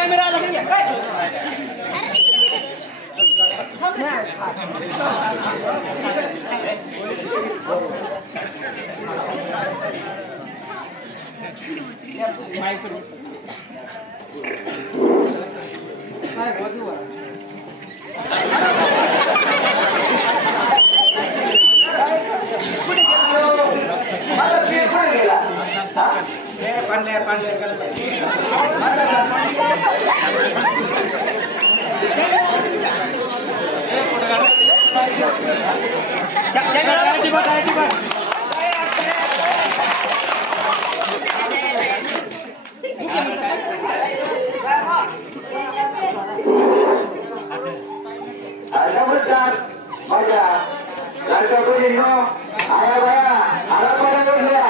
camera आला की काय नमस्कार माझ्या लाडक्या बहिणींनो आया बाया आला मला बोलल्या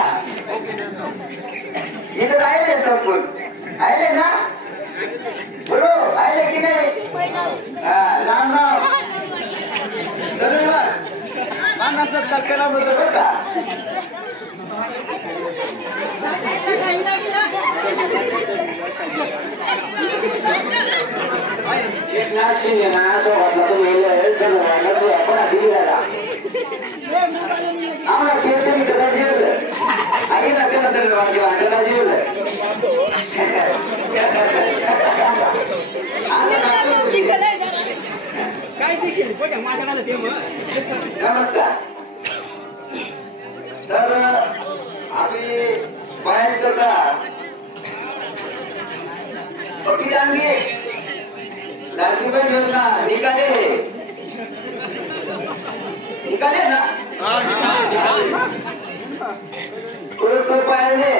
इथं राहिले संपून आले ना बोलो आले की नाही राम राम धन्यवाद मानाचं कल्पना बद्दल बरं का आम्हाला कीर्तनी कदा जेवलं आई ना केला तर कदा जेवलं काय देखील माझ्याकडे ते नमस्कार तर आम्ही बाहेर करता पक्की जाणगी लाडकी बहीण योजना निकाले ना पुरुष पायाने